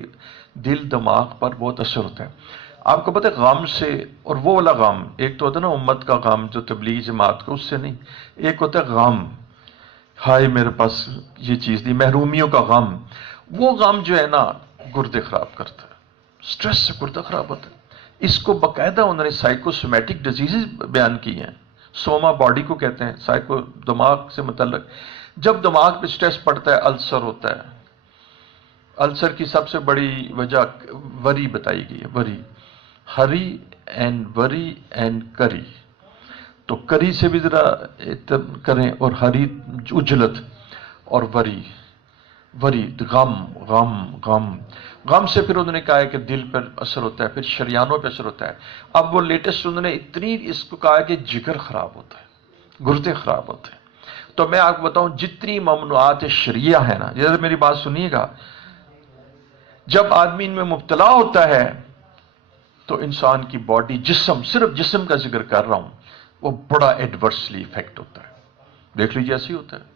دل دماغ پر بہت اثر ہوتا ہے. آپ کو پتہ ہے غم سے، اور وہ والا غم ایک تو ہوتا ہے نا امت کا غم جو تبلیغی جماعت کا، اس سے نہیں. ایک ہوتا ہے غم، ہائے میرے پاس یہ چیز نہیں، محرومیوں کا غم. وہ غم جو ہے نا گردے خراب کرتا ہے، سٹریس سے گردہ خراب ہوتا ہے. اس کو باقاعدہ انہوں نے سائیکوسومیٹک ڈیزیزز بیان کی ہیں. سوما باڈی کو کہتے ہیں، سائیکو دماغ سے متعلق. جب دماغ پہ سٹریس پڑتا ہے السر ہوتا ہے. السر کی سب سے بڑی وجہ وری بتائی گئی ہے، وری، ہری اینڈ وری اینڈ کری. تو کری سے بھی ذرا کریں، اور ہری اجلت، اور وری غم غم غم. غم سے پھر انہوں نے کہا ہے کہ دل پر اثر ہوتا ہے، پھر شریانوں پہ اثر ہوتا ہے. اب وہ لیٹسٹ انہوں نے اتنی اس کو کہا ہے کہ جگر خراب ہوتا ہے، گردے خراب ہوتے ہیں. تو میں آپ کو بتاؤں جتنی ممنوعات شریعہ ہے نا، ذرا میری بات سنیے گا، جب آدمی ان میں مبتلا ہوتا ہے تو انسان کی باڈی، جسم، صرف جسم کا ذکر کر رہا ہوں، وہ بڑا ایڈورسلی افیکٹ ہوتا ہے. دیکھ لیجیے ایسے ہی ہوتا ہے.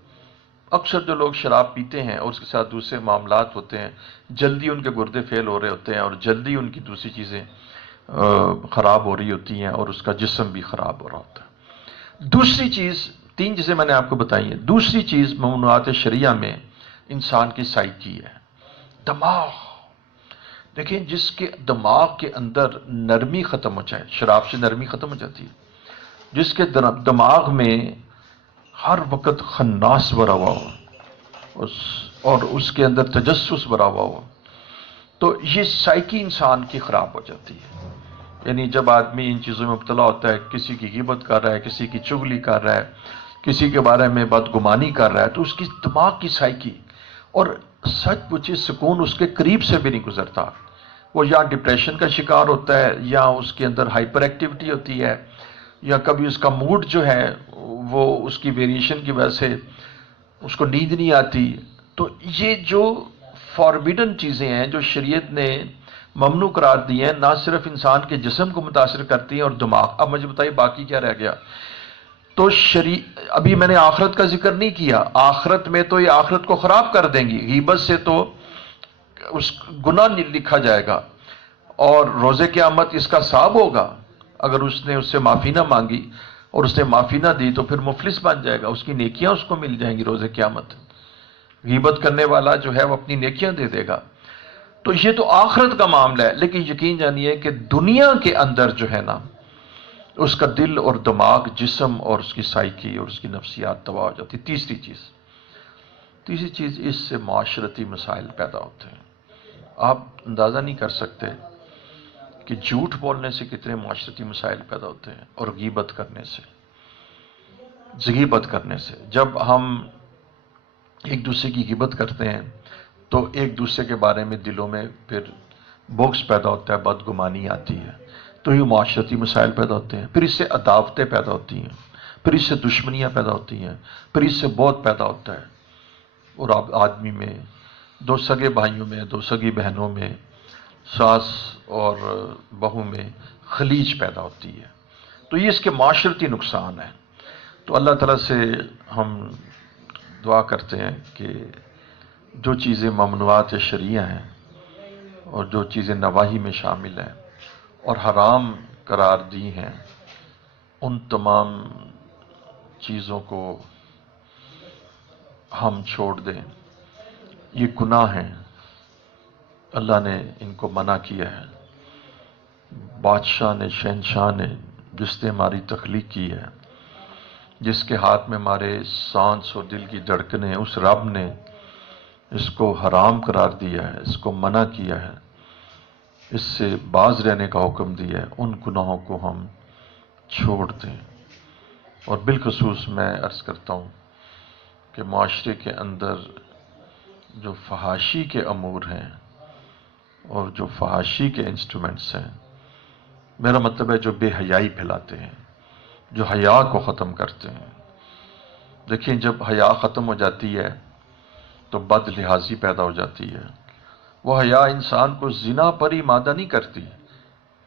اکثر جو لوگ شراب پیتے ہیں اور اس کے ساتھ دوسرے معاملات ہوتے ہیں، جلدی ان کے گردے فیل ہو رہے ہوتے ہیں، اور جلدی ان کی دوسری چیزیں خراب ہو رہی ہوتی ہیں، اور اس کا جسم بھی خراب ہو رہا ہوتا ہے. دوسری چیز، 3 چیزیں میں نے آپ کو بتائی ہیں. دوسری چیز ممنوعات شریعہ میں انسان کی سائیکی ہے، دماغ. دیکھیں جس کے دماغ کے اندر نرمی ختم ہو جائے، شراب سے نرمی ختم ہو جاتی ہے. جس کے دماغ میں ہر وقت خناس بھرا ہوا ہو اور اس کے اندر تجسس بھرا ہوا ہو، تو یہ سائیکی انسان کی خراب ہو جاتی ہے. یعنی جب آدمی ان چیزوں میں مبتلا ہوتا ہے، کسی کی غیبت کر رہا ہے، کسی کی چغلی کر رہا ہے، کسی کے بارے میں بدگمانی کر رہا ہے، تو اس کی دماغ کی سائیکی، اور سچ پوچھے سکون اس کے قریب سے بھی نہیں گزرتا. وہ یا ڈپریشن کا شکار ہوتا ہے، یا اس کے اندر ہائپر ایکٹیویٹی ہوتی ہے، یا کبھی اس کا موڈ جو ہے وہ اس کی ویریشن کی وجہ سے اس کو نیند نہیں آتی. تو یہ جو فاربیڈن چیزیں ہیں جو شریعت نے ممنوع قرار دی ہیں، نہ صرف انسان کے جسم کو متاثر کرتی ہیں اور دماغ. اب مجھے بتائیے باقی کیا رہ گیا؟ تو ابھی میں نے آخرت کا ذکر نہیں کیا. آخرت میں تو یہ آخرت کو خراب کر دیں گی. غیبت سے تو اس گناہ لکھا جائے گا، اور روز قیامت اس کا حساب ہوگا. اگر اس نے اس سے معافی نہ مانگی اور اس نے معافی نہ دی تو پھر مفلس بن جائے گا. اس کی نیکیاں اس کو مل جائیں گی روز قیامت. غیبت کرنے والا جو ہے وہ اپنی نیکیاں دے دے گا. تو یہ تو آخرت کا معاملہ ہے. لیکن یقین جانیے کہ دنیا کے اندر جو ہے نا، اس کا دل اور دماغ، جسم اور اس کی سائیکی اور اس کی نفسیات تباہ ہو جاتی. تیسری چیز اس سے معاشرتی مسائل پیدا ہوتے ہیں. آپ اندازہ نہیں کر سکتے کہ جھوٹ بولنے سے کتنے معاشرتی مسائل پیدا ہوتے ہیں، اور غیبت کرنے سے. جب ہم ایک دوسرے کی غیبت کرتے ہیں تو ایک دوسرے کے بارے میں دلوں میں پھر بغض پیدا ہوتا ہے، بدگمانی آتی ہے، تو یہ معاشرتی مسائل پیدا ہوتے ہیں. پھر اس سے عداوتیں پیدا ہوتی ہیں، پھر اس سے دشمنیاں پیدا ہوتی ہیں، پھر اس سے بہت پیدا ہوتا ہے. اور آدمی میں، 2 سگے بھائیوں میں، 2 سگی بہنوں میں، ساس اور بہو میں خلیج پیدا ہوتی ہے. تو یہ اس کے معاشرتی نقصان ہیں. تو اللہ تعالیٰ سے ہم دعا کرتے ہیں کہ جو چیزیں ممنوعات شریعہ ہیں اور جو چیزیں نواہی میں شامل ہیں اور حرام قرار دی ہیں، ان تمام چیزوں کو ہم چھوڑ دیں. یہ گناہ ہیں، اللہ نے ان کو منع کیا ہے. بادشاہ نے، شہنشاہ نے، جس نے ہماری تخلیق کی ہے، جس کے ہاتھ میں ہمارے سانس اور دل کی دھڑکنیں، اس رب نے اس کو حرام قرار دیا ہے، اس کو منع کیا ہے. اس سے باز رہنے کا حکم دیا ہے، ان گناہوں کو ہم چھوڑ دیں۔ اور بالخصوص میں عرض کرتا ہوں کہ معاشرے کے اندر جو فحاشی کے امور ہیں اور جو فحاشی کے انسٹرومنٹس ہیں، میرا مطلب ہے جو بے حیائی پھیلاتے ہیں، جو حیا کو ختم کرتے ہیں۔ دیکھیں، جب حیا ختم ہو جاتی ہے تو بد لحاظی پیدا ہو جاتی ہے۔ وہ حیا انسان کو زنا پر ہی آمادہ نہیں کرتی،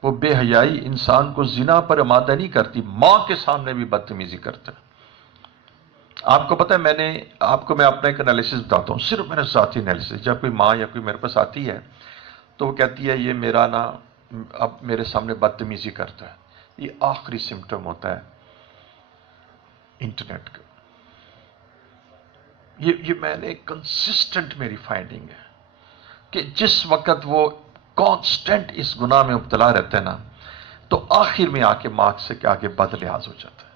وہ بے حیائی انسان کو زنا پر آمادہ نہیں کرتی، ماں کے سامنے بھی بدتمیزی کرتا ہے۔ آپ کو پتہ ہے، میں اپنا ایک انالیسس بتاتا ہوں، صرف میرا ذاتی انالیسس۔ جب کوئی ماں یا کوئی میرے پاس آتی ہے تو وہ کہتی ہے یہ میرا اب میرے سامنے بدتمیزی کرتا ہے، یہ آخری سمٹم ہوتا ہے انٹرنیٹ کا۔ یہ میں نے کنسسٹنٹ میری فائنڈنگ ہے کہ جس وقت وہ کانسٹنٹ اس گناہ میں مبتلا رہتا ہے نا، تو آخر میں آ کے ماں سے آگے بد لحاظ ہو جاتا ہے۔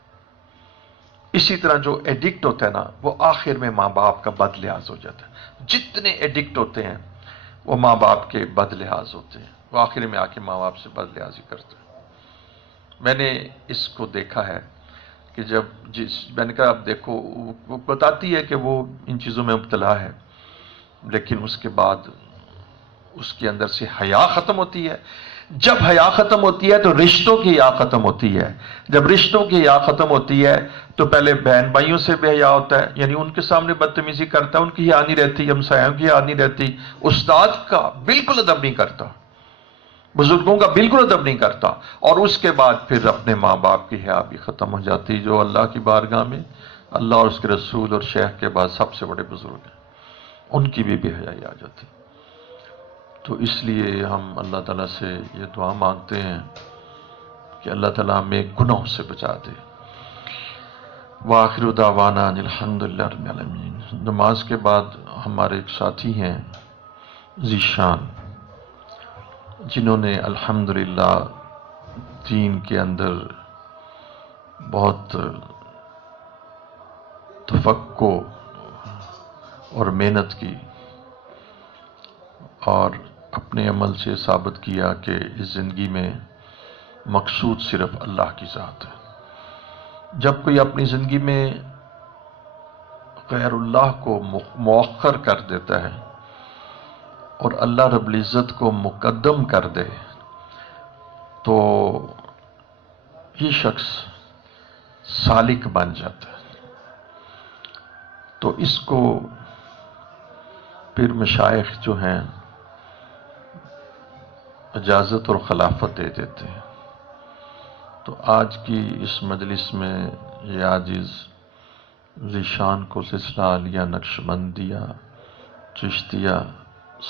اسی طرح جو ایڈکٹ ہوتا ہے نا، وہ آخر میں ماں باپ کا بد لحاظ ہو جاتا ہے۔ جتنے ایڈکٹ ہوتے ہیں وہ ماں باپ کے بد لحاظ ہوتے ہیں، وہ آخر میں آ کے ماں باپ سے بد لحاظی کرتے ہیں۔ میں نے اس کو دیکھا ہے کہ میں نے کہا اب دیکھو، وہ بتاتی ہے کہ وہ ان چیزوں میں مبتلا ہے، لیکن اس کے بعد اس کے اندر سے حیا ختم ہوتی ہے۔ جب حیا ختم ہوتی ہے تو رشتوں کی حیا ختم ہوتی ہے۔ جب رشتوں کی حیا ختم ہوتی ہے تو پہلے بہن بھائیوں سے بے حیا ہوتا ہے، یعنی ان کے سامنے بدتمیزی کرتا ہے، ان کی حیا نہیں رہتی، ہمسایوں کی حیا نہیں رہتی، استاد کا بالکل ادب نہیں کرتا، بزرگوں کا بالکل ادب نہیں کرتا، اور اس کے بعد پھر اپنے ماں باپ کی حیا بھی ختم ہو جاتی، جو اللہ کی بارگاہ میں اللہ اور اس کے رسول اور شیخ کے بعد سب سے بڑے بزرگ ہیں، ان کی بھی بے حیائی آ جاتی۔ تو اس لیے ہم اللہ تعالیٰ سے یہ دعا مانگتے ہیں کہ اللہ تعالیٰ ہمیں گناہوں سے بچا دے۔ وآخر دعوانا ان الحمدللہ رب العالمین۔ نماز کے بعد ہمارے ایک ساتھی ہیں ذیشان، جنہوں نے الحمدللہ دین کے اندر بہت تفقع اور محنت کی، اور اپنے عمل سے ثابت کیا کہ اس زندگی میں مقصود صرف اللہ کی ذات ہے۔ جب کوئی اپنی زندگی میں غیر اللہ کو مؤخر کر دیتا ہے اور اللہ رب العزت کو مقدم کر دے تو یہ شخص سالک بن جاتا ہے۔ تو اس کو پھر مشائخ جو ہیں اجازت اور خلافت دے دیتے ہیں۔ تو آج کی اس مجلس میں یہ عاجز ذیشان کو سلسلہ عالیہ، نقشبندیہ، چشتیہ،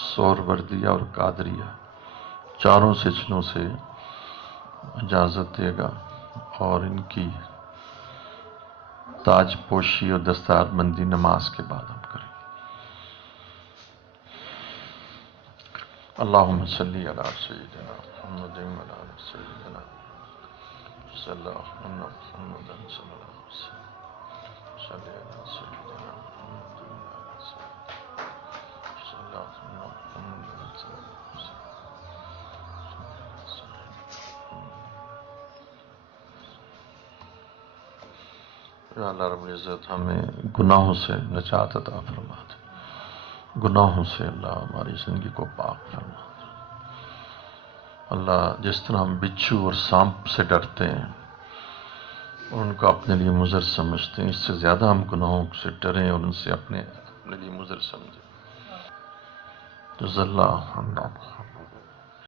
سہروردیہ اور قادریہ چاروں سلسلوں سے اجازت دے گا، اور ان کی تاج پوشی اور دستار بندی نماز کے بعد ہم کریں گے۔ اللہم صلی علی سیدنا محمد وعلی آل سیدنا صلی اللہ علیہ محمد صلی اللہ علیہ وسلم صلی علی سیدنا محمد وعلی آل سیدنا صلی اللہ علیہ محمد صلی اللہ علیہ وسلم۔ یا اللہ رب العزت ہمیں گناہوں سے نجات عطا فرما دے، گناہوں سے اللہ ہماری زندگی کو پاک فرما دے۔ اللہ جس طرح ہم بچھو اور سانپ سے ڈرتے ہیں اور ان کو اپنے لیے مضر سمجھتے ہیں، اس سے زیادہ ہم گناہوں سے ڈریں اور ان سے اپنے لیے مضر سمجھیں۔ جزا اللہ